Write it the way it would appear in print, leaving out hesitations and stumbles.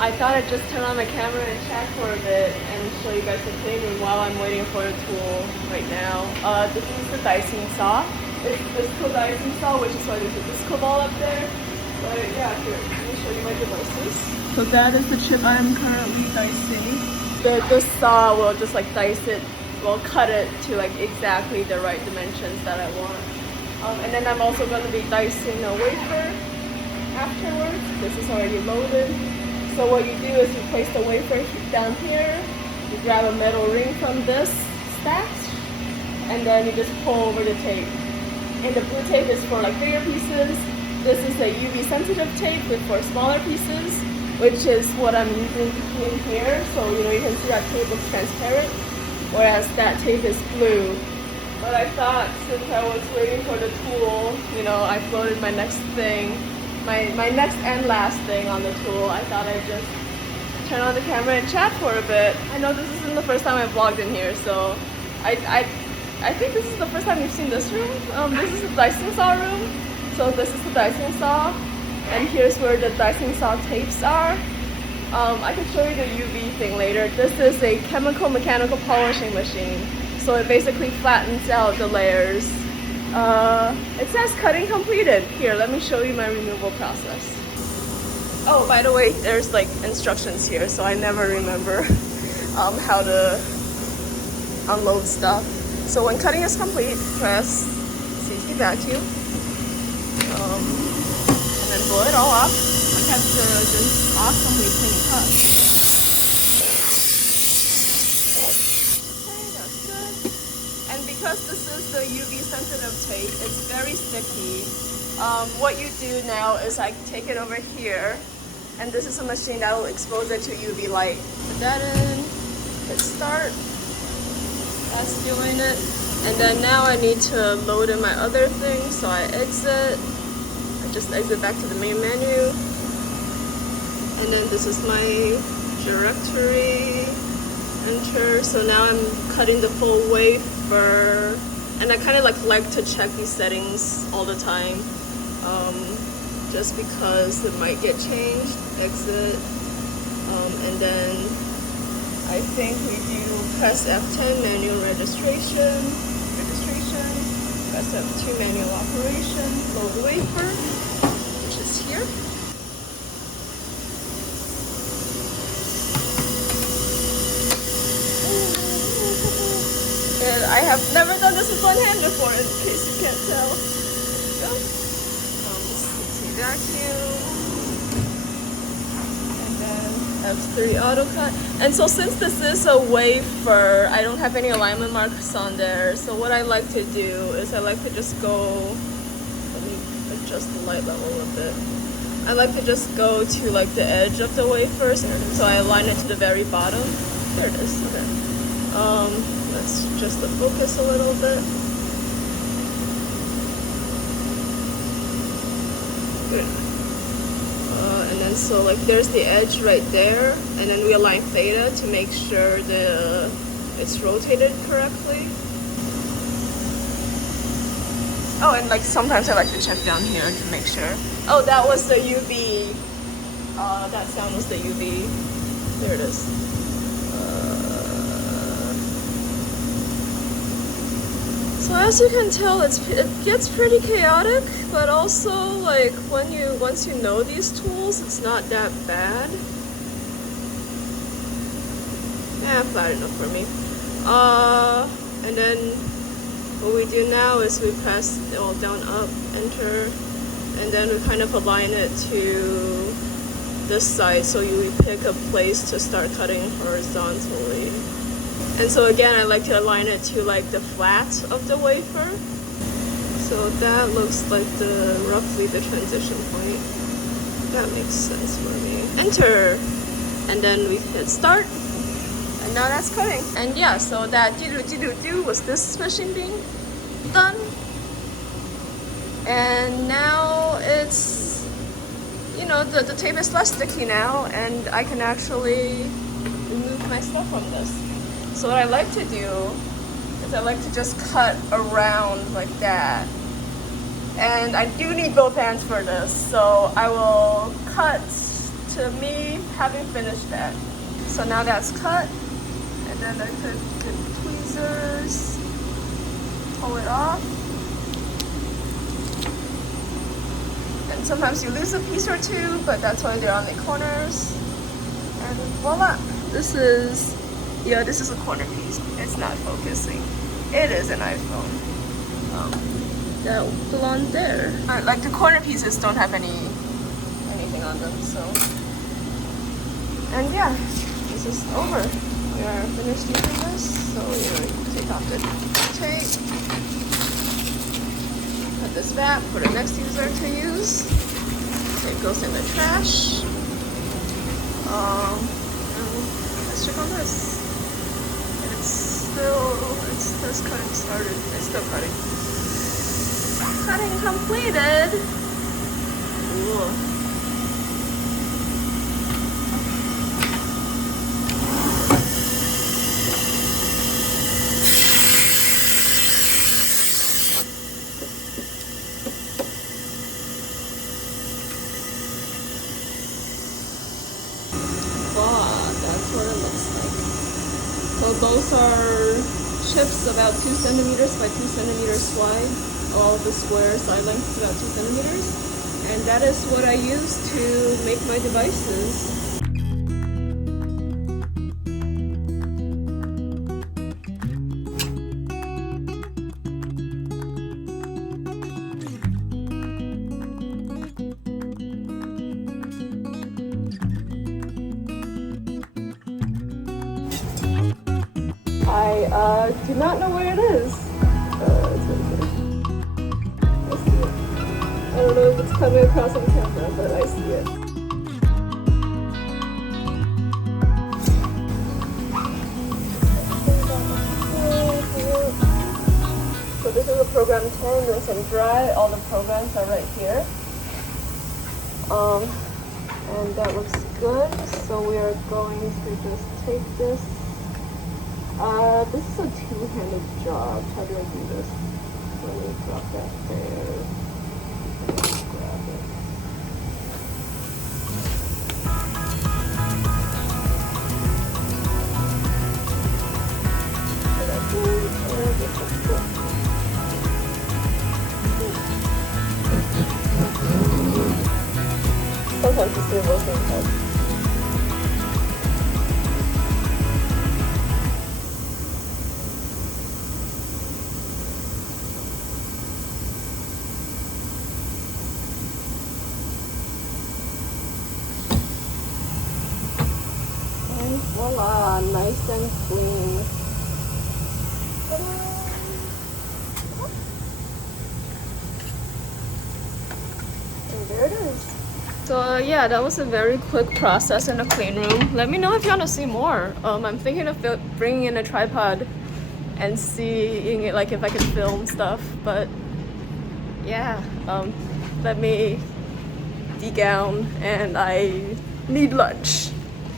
I thought I'd just turn on my camera and chat for a bit and show you guys the cleanroom while I'm waiting for the tool right now. This is the dicing saw. It's the disco dicing saw, which is why there's a disco ball up there. But yeah, here, let me show you my devices. So that is the chip I'm currently dicing. This saw will just like dice it, will cut it to like exactly the right dimensions that I want. And then I'm also going to be dicing a wafer afterwards. This is already loaded. So what you do is you place the wafer down here, you grab a metal ring from this stack, and then you just pull over the tape. And the blue tape is for like bigger pieces. This is a UV sensitive tape for smaller pieces, which is what I'm using in here. So you can see that tape looks transparent, whereas that tape is blue. But I thought since I was waiting for the tool, I floated my next thing, my next and last thing on the tool. I thought I'd just turn on the camera and chat for a bit. I know this isn't the first time I've vlogged in here, so I think this is the first time you've seen this room. This is the dicing saw room. So this is the dicing saw, and here's where the dicing saw tapes are. I can show you the UV thing later. This is a chemical mechanical polishing machine. So it basically flattens out the layers. It says cutting completed. Here, let me show you my removal process. Oh, by the way, there's like instructions here, so I never remember how to unload stuff. So when cutting is complete, press CC vacuum, and then blow it all off. I have this awesomely clean cut. Because this is the UV sensitive tape, it's very sticky. What you do now is I take it over here, and this is a machine that will expose it to UV light. Put that in, hit start, that's doing it. And then now I need to load in my other thing, so I exit. I just exit back to the main menu. And then this is my directory. Enter. So now I'm cutting the full wafer, and I kind of like to check these settings all the time, just because it might get changed. Exit, and then I think we do press F10 manual registration, press F2 manual operation, load wafer, which is here. And I have never done this with one hand before, in case you can't tell. There we go. CC vacuum. And then F3 auto cut. And so since this is a wafer, I don't have any alignment marks on there. So what I like to do is I like to just go, let me adjust the light level a bit. I like to just go to like the edge of the wafers. So I align it to the very bottom. There it is, okay. Let's adjust the focus a little bit. Good. And then so like there's the edge right there, and then we align theta to make sure it's rotated correctly. Oh, and like sometimes I like to check down here to make sure. Oh, that was the UV. That sound was the UV. There it is. So as you can tell, it gets pretty chaotic, but also like once you know these tools, it's not that bad. Yeah, flat enough for me. And then what we do now is we press all down, up, enter, and then we kind of align it to this side, so you pick a place to start cutting horizontally. And so again, I like to align it to like the flat of the wafer. So that looks like roughly the transition point. That makes sense for me. Enter! And then we hit start. And now that's cutting. And yeah, so that do was this machine being done. And now it's, the tape is less sticky now, and I can actually remove my stuff from this. So what I like to do is I like to just cut around like that. And I do need both hands for this, so I will cut to me having finished that. So now that's cut, and then I could get tweezers, pull it off. And sometimes you lose a piece or two, but that's why they're on the corners. And voila! This is a corner piece. It's not focusing. It is an iPhone. That belongs there. Like the corner pieces don't have anything on them, so. And yeah, this is over. We are finished using this, so we're going to take off the tape. Put this back for the next user to use. It goes in the trash. And let's check on this. It's just cutting started. It's still cutting. Cutting completed. Ooh. That's what it looks like. So those are chips about 2 centimeters by 2 centimeters wide. All the square side length is about 2 centimeters. And that is what I use to make my devices. I do not know where it is. It's right here. I see it. I don't know if it's coming across on camera, but I see it. So this is a program 10, rinse and dry. All the programs are right here. And that looks good. So we are going to just take this. This is a two-handed job. How do I do this? Let me drop that there. Grab it. Sometimes you see those things. Voila, nice and clean. And there it is. So yeah, that was a very quick process in the clean room. Let me know if you want to see more. I'm thinking of bringing in a tripod and seeing it, like if I can film stuff. But yeah, let me degown and I need lunch.